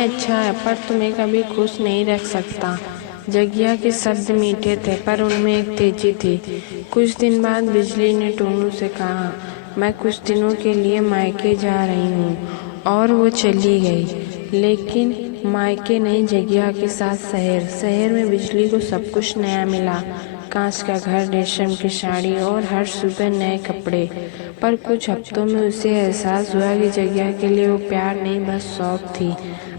अच्छा है पर तुम्हें कभी खुश नहीं रख सकता। जगिया के शब्द मीठे थे पर उनमें एक तेजी थी। कुछ दिन बाद बिजली ने टोनू से कहा, मैं कुछ दिनों के लिए मायके जा रही हूँ। और वो चली गई। लेकिन मायके नहीं, जगिया के साथ शहर। शहर में बिजली को सब कुछ नया मिला, कांच का घर, रेशम की साड़ी और हर सुबह नए कपड़े। पर कुछ हफ्तों में उसे एहसास हुआ कि जगिया के लिए वो प्यार नहीं बस शौक थी।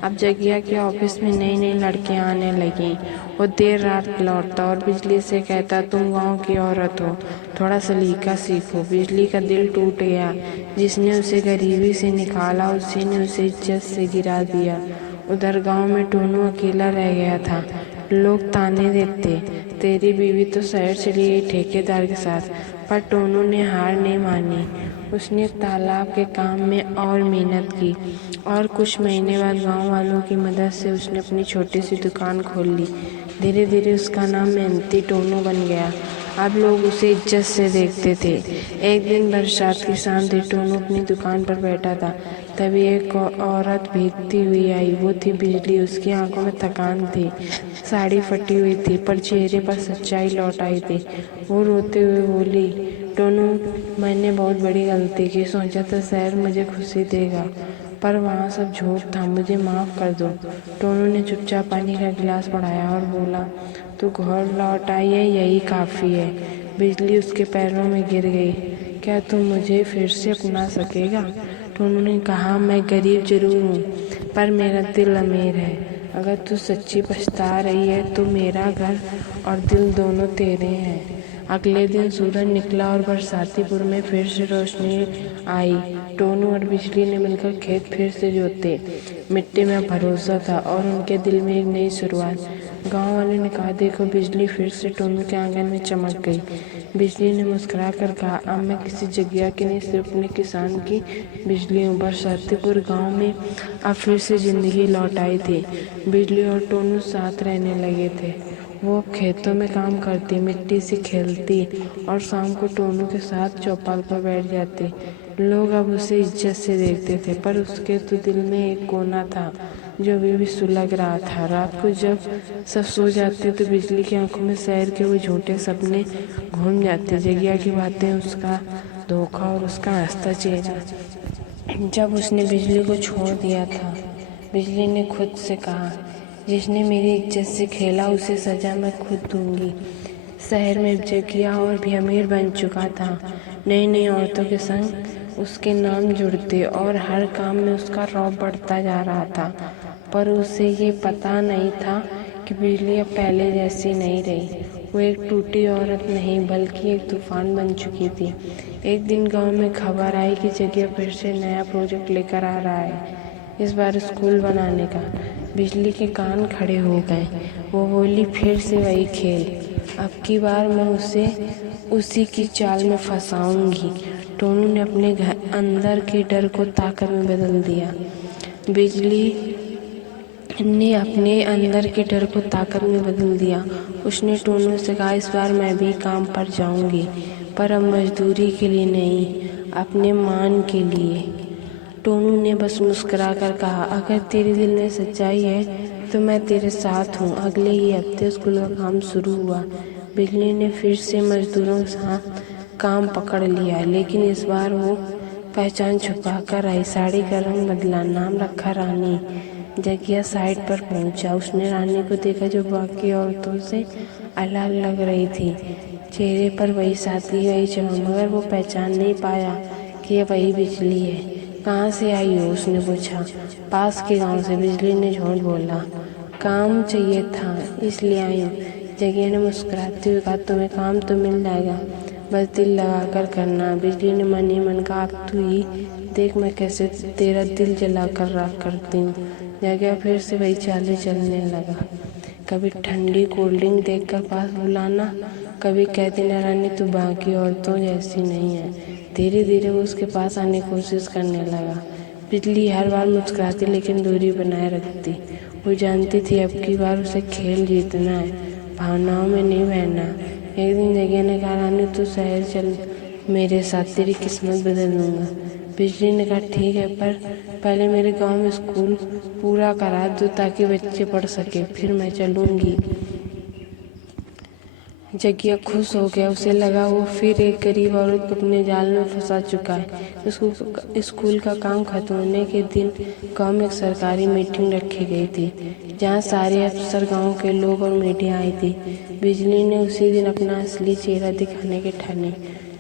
अब जगिया के ऑफिस में नई नई लड़कियां आने लगीं। वो देर रात लौटता और बिजली से कहता, तुम गांव की औरत हो, थोड़ा सलीका सीखो। बिजली का दिल टूट गया। जिसने उसे गरीबी से निकाला उसी ने उसे इज्जत से गिरा दिया। उधर गांव में टोनू अकेला रह गया था। लोग ताने देते, तेरी बीवी तो शहर चली गई ठेकेदार के साथ। पर टोनू ने हार नहीं मानी। उसने तालाब के काम में और मेहनत की और कुछ महीने बाद गांव वालों की मदद से उसने अपनी छोटी सी दुकान खोल ली। धीरे धीरे उसका नाम मेहनती टोनू बन गया। अब लोग उसे इज्जत से देखते थे। एक दिन बरसात की शाम थी। टोनू अपनी दुकान पर बैठा था। तभी एक औरत भीगती हुई आई। वो थी बिजली। उसकी आंखों में थकान थी, साड़ी फटी हुई थी, पर चेहरे पर सच्चाई लौट आई थी। वो रोते हुए बोली, टोनू, मैंने बहुत बड़ी गलती की। सोचा था शहर मुझे खुशी देगा, पर वहाँ सब झूठ था। मुझे माफ़ कर दो। टोनू ने चुपचाप पानी का गिलास बढ़ाया और बोला, तू घर लौट आई है, यही काफ़ी है। बिजली उसके पैरों में गिर गई। क्या तू मुझे फिर से अपना सकेगा? टोनू ने कहा, मैं गरीब जरूर हूँ, पर मेरा दिल अमीर है। अगर तू सच्ची पछता रही है तो मेरा घर और दिल दोनों तेरे हैं। अगले दिन सूरज निकला और बरसातीपुर में फिर से रोशनी आई। टोनू और बिजली ने मिलकर खेत फिर से जोते। मिट्टी में भरोसा था और उनके दिल में एक नई शुरुआत। गांव वाले ने कहा, देखो, बिजली फिर से टोनू के आंगन में चमक गई। बिजली ने मुस्कुरा कर कहा, अब मैं किसी जगह की नहीं, सिर्फ अपने किसान की बिजली हूँ। बरसातीपुर गांव में अब फिर से जिंदगी लौट आई थी। बिजली और टोनू साथ रहने लगे थे। वो अब खेतों में काम करती, मिट्टी से खेलती और शाम को टोनू के साथ चौपाल पर बैठ जाती। लोग अब उसे इज्जत से देखते थे, पर उसके तो दिल में एक कोना था जो अभी भी सुलग रहा था। रात को जब सब सो जाते तो बिजली की आंखों में शहर के वो झूठे सपने घूम जाते। जगिया की बातें, उसका धोखा और उसका हंसता चेहरा। जब उसने बिजली को छोड़ दिया था, बिजली ने खुद से कहा, जिसने मेरी इज्जत से खेला उसे सजा मैं खुद दूंगी। शहर में जगिया और भी अमीर बन चुका था। नई नई औरतों के संग उसके नाम जुड़ते और हर काम में उसका रौब बढ़ता जा रहा था। पर उसे ये पता नहीं था कि बिजली अब पहले जैसी नहीं रही। वो एक टूटी औरत नहीं बल्कि एक तूफान बन चुकी थी। एक दिन गांव में खबर आई कि जगिया फिर से नया प्रोजेक्ट लेकर आ रहा है, इस बार स्कूल बनाने का। बिजली के कान खड़े हो गए। वो बोली, फिर से वही खेल। अब की बार मैं उसे उसी की चाल में फंसाऊंगी। टोनू ने अपने अंदर के डर को ताकत में बदल दिया। बिजली ने अपने अंदर के डर को ताकत में बदल दिया। उसने टोनू से कहा, इस बार मैं भी काम पर जाऊंगी, पर अब मजदूरी के लिए नहीं, अपने मान के लिए। टोनू ने बस मुस्कुरा कर कहा, अगर तेरे दिल में सच्चाई है तो मैं तेरे साथ हूँ। अगले ही हफ्ते स्कूल का काम शुरू हुआ। बिजली ने फिर से मजदूरों के साथ काम पकड़ लिया, लेकिन इस बार वो पहचान छुपा कर आई। साड़ी का रंग बदला, नाम रखा रानी। जगिया साइड पर पहुंचा। उसने रानी को देखा जो बाकी औरतों से अलग लग रही थी। चेहरे पर वही सादगी, वही चमक, मगर वो पहचान नहीं पाया कि ये वही बिजली है। कहाँ से आई हो? उसने पूछा। पास के गांव से, बिजली ने झूठ बोला। काम चाहिए था इसलिए आई हूँ। जगिया ने मुस्कुराते हुए कहा, तुम्हें काम तो मिल जाएगा, बस दिल लगा कर करना। बिजली ने मन ही मन कहा, अब तू ही देख मैं कैसे तेरा दिल जला कर राख करती हूँ। जगिया फिर से वही चालें चलने लगा। कभी ठंडी कोल्ड ड्रिंक देखकर पास बुलाना, कभी कह देना, रानी तू बाकी औरतों जैसी नहीं है। धीरे धीरे वो उसके पास आने की कोशिश करने लगा। बिजली हर बार मुस्कुराती लेकिन दूरी बनाए रखती। वो जानती थी अब की बार उसे खेल जीतना है, भावनाओं में नहीं बहना। एक दिन जगिया ने कहा, रानी तू शहर चल मेरे साथ, तेरी किस्मत बदल दूंगा। बिजली ने कहा, ठीक है, पर पहले मेरे गांव में स्कूल पूरा करा दो ताकि बच्चे पढ़ सके, फिर मैं चलूंगी। जग्गिया खुश हो गया। उसे लगा वो फिर एक गरीब औरत को अपने जाल में फंसा चुका है। स्कूल का काम खत्म होने के दिन गांव में एक सरकारी मीटिंग रखी गई थी, जहां सारे अफसर, गांव के लोग और मीडिया आई थी। बिजली ने उसी दिन अपना असली चेहरा दिखाने की ठानी।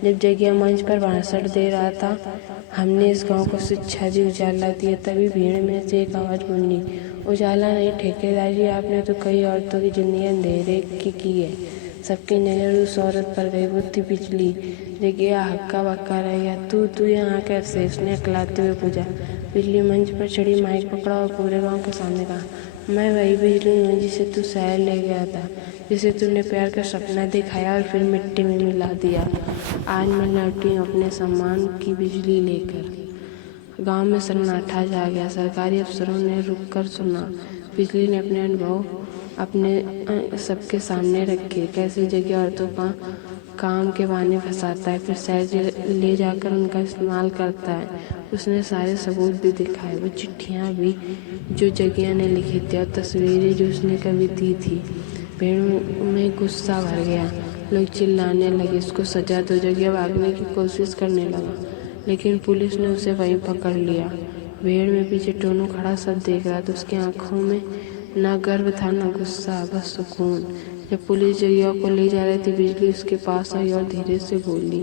जब जग्गिया मंच पर भाषण दे रहा था, हमने इस गांव को शिक्षा दी, उजाला दिया, तभी भीड़ में से एक आवाज़ बोली, उजाला नहीं ठेकेदारी, आपने तो कई औरतों की जिंदगी अंधेरे की है। सबकी नजर उस औरत पर गई, वो थी बिजली। जग्गिया हक्का बक्का रह गया। तू यहाँ कैसे? उसने अकलाते हुए पूछा। बिजली मंच पर चढ़ी, माइक पकड़ा और पूरे गांव के सामने कहा, मैं वही बिजली हूँ जिसे तू शहर ले गया था, जिसे तूने प्यार का सपना दिखाया और फिर मिट्टी में मिला दिया। आज मैं लौटी हूँ अपने सम्मान की बिजली लेकर। गांव में सन्नाटा छा गया। सरकारी अफसरों ने रुक कर सुना। बिजली ने अपने अनुभव अपने सबके सामने रखे, कैसे जगह औरतों का काम के बहाने फंसाता है, फिर शहर ले जाकर उनका इस्तेमाल करता है। उसने सारे सबूत भी दिखाए, वो चिट्ठियाँ भी जो जगिया ने लिखी थी और तस्वीरें जो उसने कभी दी थी। भीड़ में गुस्सा भर गया। लोग चिल्लाने लगे, इसको सजा दो। जगिया भागने की कोशिश करने लगा, लेकिन पुलिस ने उसे वहीं पकड़ लिया। भीड़ में पीछे टोनू खड़ा सब देख रहा था। उसकी आंखों में ना गर्व था ना गुस्सा, बस सुकून। जब पुलिस जगिया को ले जा रही थी, बिजली उसके पास आई और धीरे से बोली,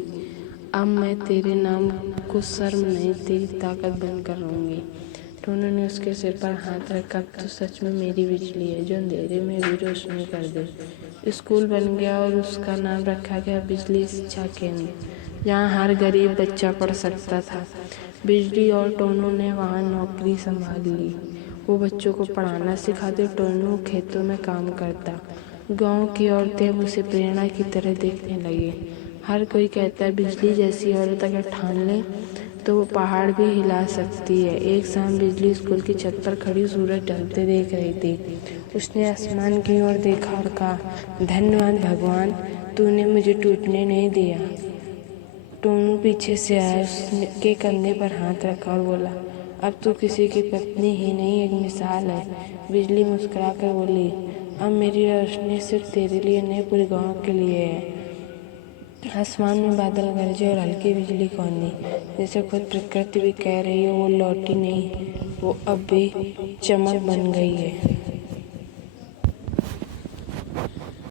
अब मैं तेरे नाम को शर्म नहीं, तेरी ताकत बनकर रहूंगी। टोनू ने उसके सिर पर हाथ रखा, तो सच में मेरी बिजली है जो अंधेरे में भी रोशनी कर दे। स्कूल बन गया और उसका नाम रखा गया बिजली शिक्षा केंद्र, जहाँ हर गरीब बच्चा पढ़ सकता था। बिजली और टोनू ने वहाँ नौकरी संभाल ली। वो बच्चों को पढ़ाना सिखाते, टोनू खेतों में काम करता। गांव की औरतें अब उसे प्रेरणा की तरह देखने लगी। हर कोई कहता है बिजली जैसी औरत अगर ठान ले तो वो पहाड़ भी हिला सकती है। एक शाम बिजली स्कूल की छत पर खड़ी सूरज ढलते देख रही थी। उसने आसमान की ओर देखा और कहा, धन्यवाद भगवान, तूने मुझे टूटने नहीं दिया। टोनू पीछे से आया, उसके कंधे पर हाथ रखा और बोला, अब तू किसी की पत्नी ही नहीं, एक मिसाल है। बिजली मुस्कुराकर बोली, अब मेरी रोशनी सिर्फ तेरे लिए नहीं, पूरे गांव के लिए है। आसमान में बादल गरजे और हल्की बिजली कौंधी, जैसे खुद प्रकृति भी कह रही हो वो लौटी नहीं, वो अब भी चमक बन गई है।